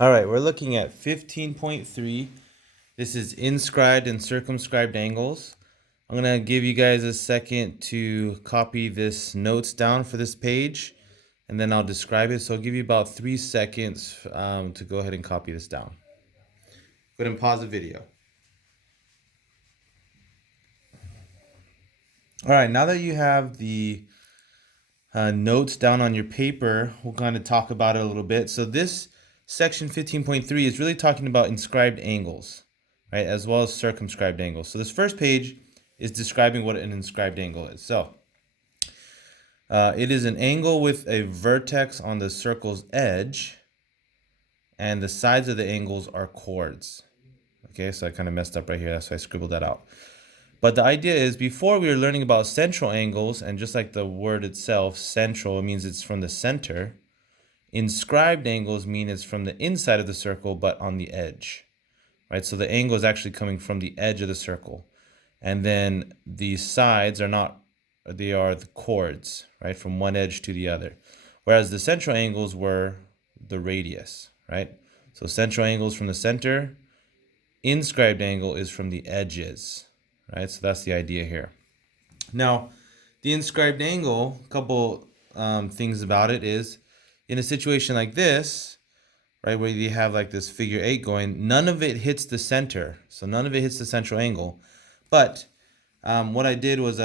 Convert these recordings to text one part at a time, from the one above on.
All right, we're looking at 15.3. This is inscribed and circumscribed angles. I'm going to give you guys a second to copy this notes down for this page, and then I'll describe it. So I'll give you about 3 seconds to go ahead and copy this down. Go ahead and pause the video. All right, now that you have the notes down on your paper, we'll kind of talk about it a little bit. So this section 15.3 is really talking about inscribed angles, right, as well as circumscribed angles. So this first page is describing what an inscribed angle is. So it is an angle with a vertex on the circle's edge, and the sides of the angles are chords. Okay, so I kind of messed up right here. That's why I scribbled that out. But the idea is, before we were learning about central angles, and just like the word itself, central, it means it's from the center. Inscribed angles mean it's from the inside of the circle, but on the edge, right? So the angle is actually coming from the edge of the circle. And then the sides are not, they are the chords, right? From one edge to the other. Whereas the central angles were the radius, right? So central angle is from the center. Inscribed angle is from the edges, right? So that's the idea here. Now, the inscribed angle, a couple things about it is, in a situation like this, right, where you have like this figure 8 going, none of it hits the center. So none of it hits the central angle. But what I did was,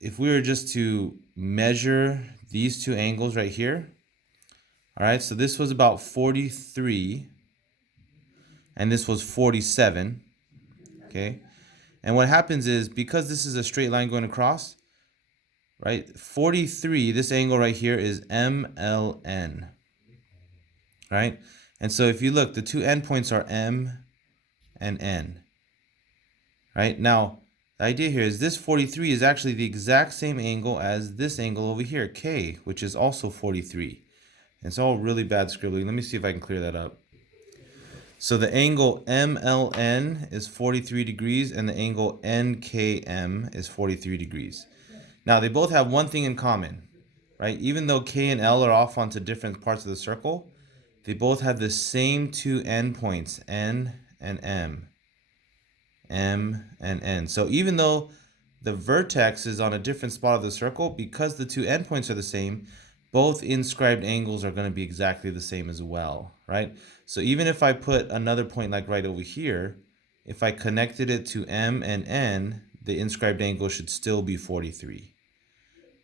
if we were just to measure these two angles right here, all right, so this was about 43, and this was 47, okay? And what happens is, because this is a straight line going across, right, 43, this angle right here is MLN, right? And so if you look, the two endpoints are M and N, right? Now, the idea here is this 43 is actually the exact same angle as this angle over here, K, which is also 43. And it's all really bad scribbling. Let me see if I can clear that up. So the angle MLN is 43 degrees, and the angle NKM is 43 degrees. Now, they both have one thing in common, right? Even though K and L are off onto different parts of the circle, they both have the same two endpoints, N and M. M and N. So even though the vertex is on a different spot of the circle, because the two endpoints are the same, both inscribed angles are going to be exactly the same as well, right? So even if I put another point like right over here, if I connected it to M and N, the inscribed angle should still be 43,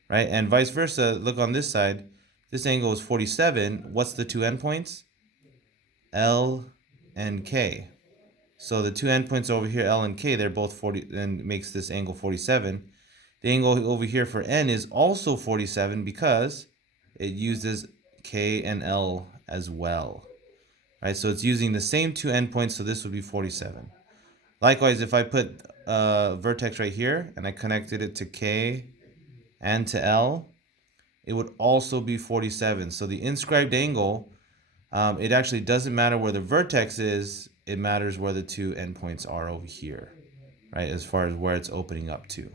right? And vice versa, look on this side, this angle is 47. What's the two endpoints? L and K. So the two endpoints over here, L and K, they're both 40, and makes this angle 47. The angle over here for N is also 47 because it uses K and L as well, right? So it's using the same two endpoints, so this would be 47. Likewise, if I put a vertex right here and I connected it to K and to L, it would also be 47. So the inscribed angle, it actually doesn't matter where the vertex is, it matters where the two endpoints are over here, right, as far as where it's opening up to.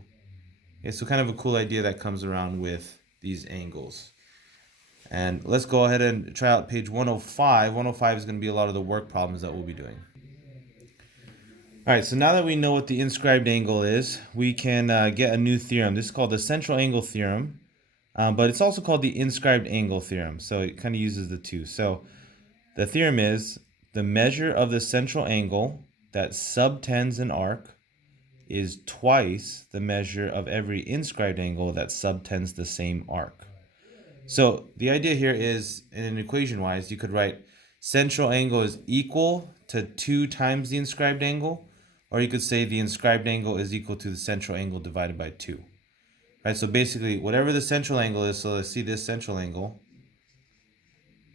Okay, so kind of a cool idea that comes around with these angles. And let's go ahead and try out page 105. 105 is going to be a lot of the work problems that we'll be doing. All right, so now that we know what the inscribed angle is, we can get a new theorem. This is called the central angle theorem, but it's also called the inscribed angle theorem. So it kind of uses the two. So the theorem is, the measure of the central angle that subtends an arc is twice the measure of every inscribed angle that subtends the same arc. So the idea here is, in an equation wise, you could write central angle is equal to 2 times the inscribed angle, or you could say the inscribed angle is equal to the central angle divided by 2. Right, so basically whatever the central angle is, so let's see, this central angle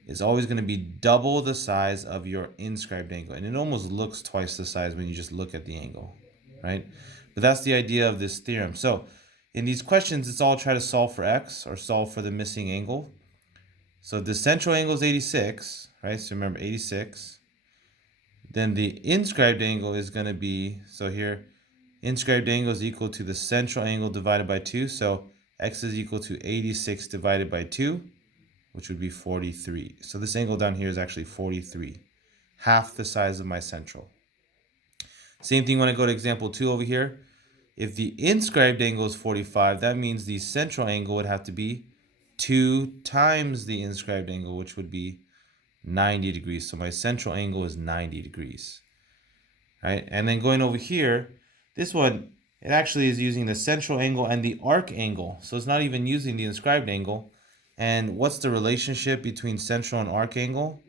is always going to be double the size of your inscribed angle. And it almost looks twice the size when you just look at the angle, right? But that's the idea of this theorem. So in these questions, it's all try to solve for x or solve for the missing angle. So the central angle is 86, right? So remember 86. Then the inscribed angle is going to be, so here, inscribed angle is equal to the central angle divided by 2. So x is equal to 86 divided by 2, which would be 43. So this angle down here is actually 43. half the size of my central. Same thing when I go to example 2 over here. If the inscribed angle is 45, that means the central angle would have to be 2 times the inscribed angle, which would be 90 degrees. So my central angle is 90 degrees. Right? And then going over here, this one, it actually is using the central angle and the arc angle. So it's not even using the inscribed angle. And what's the relationship between central and arc angle?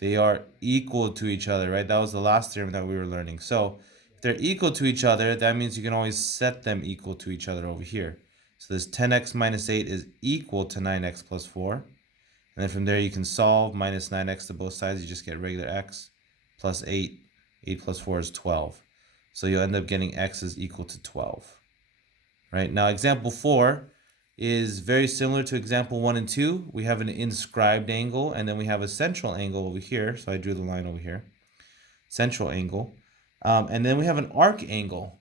They are equal to each other, right? That was the last theorem that we were learning. So if they're equal to each other, that means you can always set them equal to each other over here. So this 10x minus 8 is equal to 9x plus 4. And then from there you can solve minus 9x to both sides. You just get regular x plus 8. 8 plus 4 is 12. So you'll end up getting x is equal to 12. Right? Now example 4 is very similar to example 1 and 2. We have an inscribed angle, and then we have a central angle over here. So I drew the line over here. Central angle. And then we have an arc angle.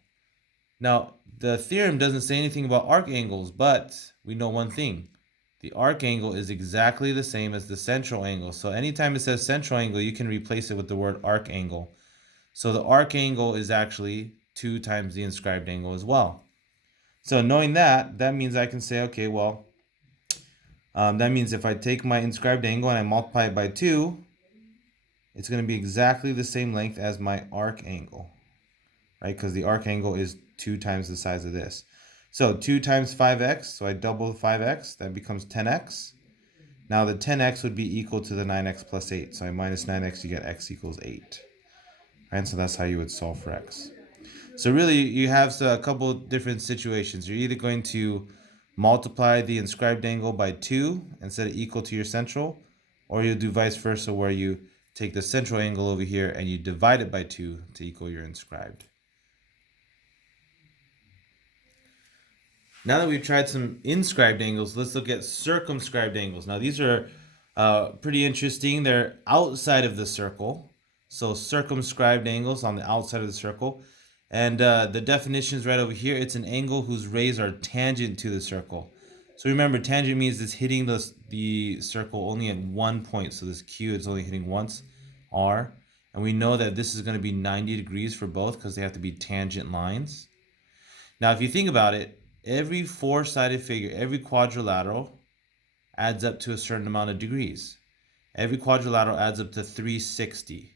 Now, the theorem doesn't say anything about arc angles, but we know one thing. The arc angle is exactly the same as the central angle. So anytime it says central angle, you can replace it with the word arc angle. So the arc angle is actually 2 times the inscribed angle as well. So knowing that, that means I can say, okay, well, that means if I take my inscribed angle and I multiply it by 2, it's going to be exactly the same length as my arc angle, right? Because the arc angle is 2 times the size of this. So 2 times 5x, so I double 5x, that becomes 10x. Now the 10x would be equal to the 9x plus 8. So I minus 9x, you get x equals 8. Right? So that's how you would solve for x. So really, you have a couple different situations. You're either going to multiply the inscribed angle by 2 and set it equal to your central, or you'll do vice versa, where you take the central angle over here and you divide it by 2 to equal your inscribed. Now that we've tried some inscribed angles, let's look at circumscribed angles. Now these are pretty interesting. They're outside of the circle. So circumscribed angles on the outside of the circle. And the definition is right over here. It's an angle whose rays are tangent to the circle. So remember, tangent means it's hitting the circle only at one point. So this Q is only hitting once, R. And we know that this is going to be 90 degrees for both because they have to be tangent lines. Now, if you think about it, every four-sided figure, every quadrilateral adds up to a certain amount of degrees. Every quadrilateral adds up to 360,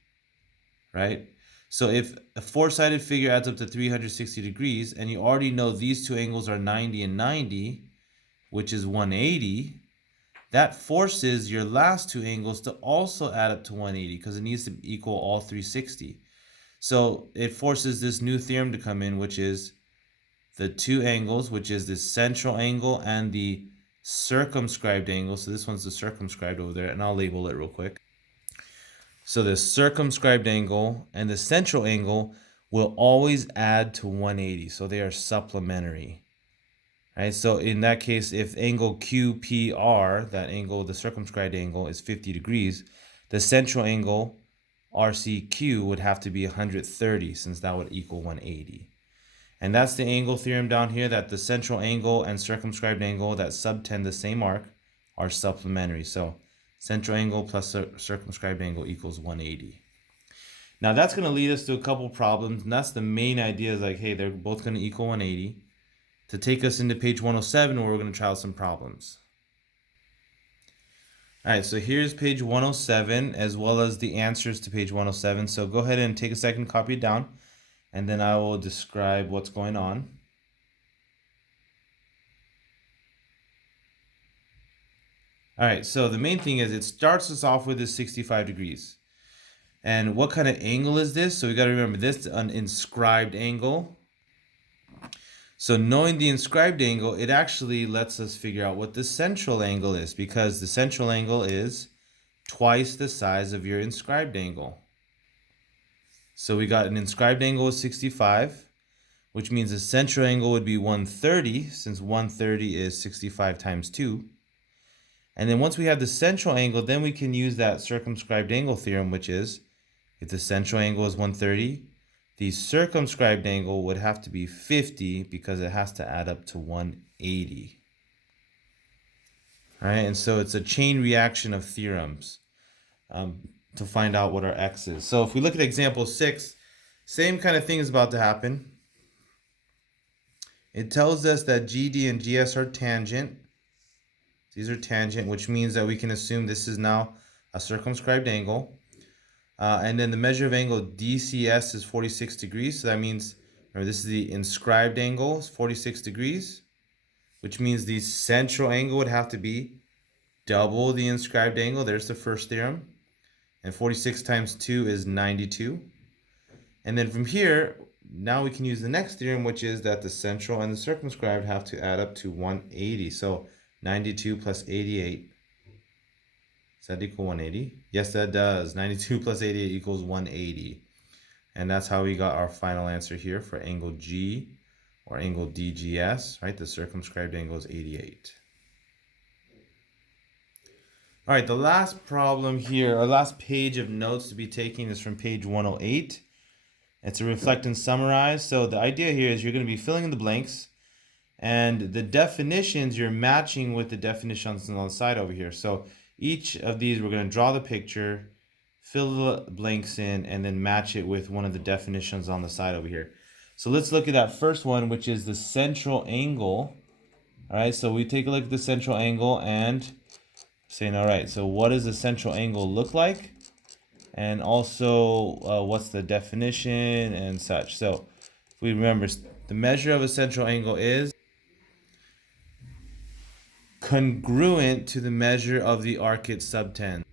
right? So if a four-sided figure adds up to 360 degrees, and you already know these two angles are 90 and 90, which is 180, that forces your last two angles to also add up to 180 because it needs to equal all 360. So it forces this new theorem to come in, which is the two angles, which is the central angle and the circumscribed angle. So this one's the circumscribed over there, and I'll label it real quick. So the circumscribed angle and the central angle will always add to 180. So they are supplementary. Right? So in that case, if angle QPR, that angle, the circumscribed angle, is 50 degrees, the central angle RCQ would have to be 130, since that would equal 180. And that's the angle theorem down here, that the central angle and circumscribed angle that subtend the same arc are supplementary. So central angle plus circumscribed angle equals 180. Now that's going to lead us to a couple problems, and that's the main idea, is like, hey, they're both going to equal 180, to take us into page 107, where we're going to try out some problems. All right, so here's page 107, as well as the answers to page 107. So go ahead and take a second, copy it down, and then I will describe what's going on. All right, so the main thing is it starts us off with this 65 degrees. And what kind of angle is this? So we got to remember this is an inscribed angle. So knowing the inscribed angle, it actually lets us figure out what the central angle is, because the central angle is twice the size of your inscribed angle. So we got an inscribed angle of 65, which means the central angle would be 130, since 130 is 65 times 2. And then once we have the central angle, then we can use that circumscribed angle theorem, which is if the central angle is 130, the circumscribed angle would have to be 50 because it has to add up to 180. All right, and so it's a chain reaction of theorems. to find out what our x is. So if we look at example 6, same kind of thing is about to happen. It tells us that GD and GS are tangent. These are tangent, which means that we can assume this is now a circumscribed angle. And then the measure of angle DCS is 46 degrees. So that means, remember, this is the inscribed angle, is 46 degrees, which means the central angle would have to be double the inscribed angle. There's the first theorem. And 46 times 2 is 92. And then from here, now we can use the next theorem, which is that the central and the circumscribed have to add up to 180. So 92 plus 88. Does that equal 180? Yes, that does. 92 plus 88 equals 180. And that's how we got our final answer here for angle G, or angle DGS, right? The circumscribed angle is 88. All right, the last problem here, our last page of notes to be taking is from page 108. It's a reflect and summarize. So the idea here is you're going to be filling in the blanks, and the definitions you're matching with the definitions on the side over here. So each of these, we're going to draw the picture, fill the blanks in, and then match it with one of the definitions on the side over here. So let's look at that first one, which is the central angle. All right, so we take a look at the central angle and saying, all right, so what does the central angle look like? And also, what's the definition and such. So if we remember, the measure of a central angle is congruent to the measure of the arc it subtends.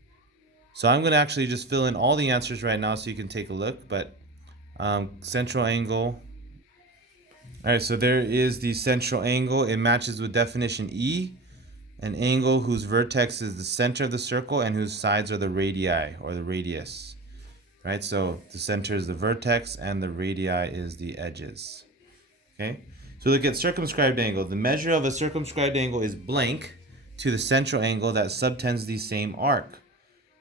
So I'm going to actually just fill in all the answers right now so you can take a look. But central angle. All right, so there is the central angle. It matches with definition E, an angle whose vertex is the center of the circle and whose sides are the radii, or the radius. Right, so the center is the vertex and the radii is the edges. Okay, so look at circumscribed angle. The measure of a circumscribed angle is blank to the central angle that subtends the same arc.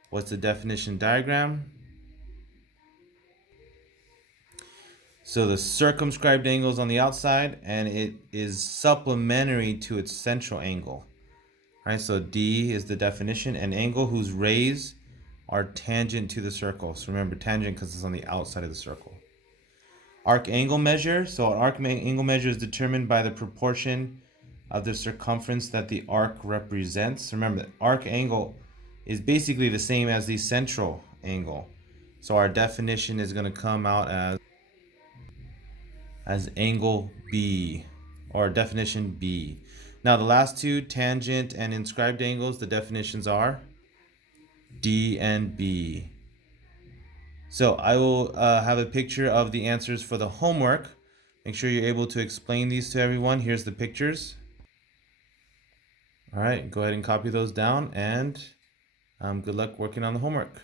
What's the definition diagram? So the circumscribed angle is on the outside and it is supplementary to its central angle. Right, so D is the definition, an angle whose rays are tangent to the circle. So remember, tangent because it's on the outside of the circle. Arc angle measure. So an arc angle measure is determined by the proportion of the circumference that the arc represents. Remember, the arc angle is basically the same as the central angle. So our definition is going to come out as angle B, or definition B. Now the last two, tangent and inscribed angles, the definitions are D and B. So I will have a picture of the answers for the homework. Make sure you're able to explain these to everyone. Here's the pictures. All right, go ahead and copy those down, and good luck working on the homework.